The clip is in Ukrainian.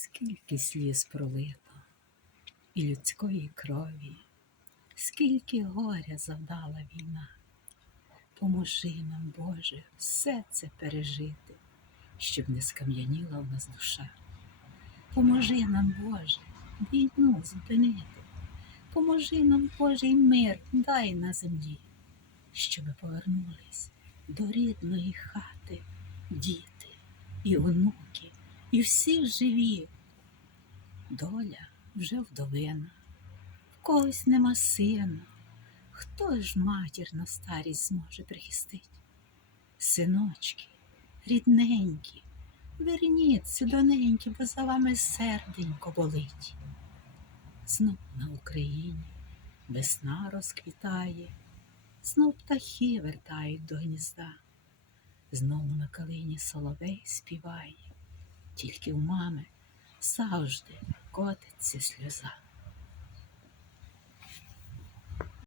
Скільки сліз пролито і людської крові, скільки горя завдала війна. Поможи нам, Боже, все це пережити, щоб не скам'яніла в нас душа. Поможи нам, Боже, війну зупинити. Поможи нам, Боже, й мир дай на землі, щоб повернулись до рідної хати діти і онуки, і всі живі. Доля вже вдовина, в когось нема сина, хто ж матір на старість зможе прихистить? Синочки, рідненькі, верніться доненькі, бо за вами серденько болить. Знов на Україні весна розквітає, знов птахи вертають до гнізда, знов на калині соловей співає, тільки у мами завжди котиться сльоза.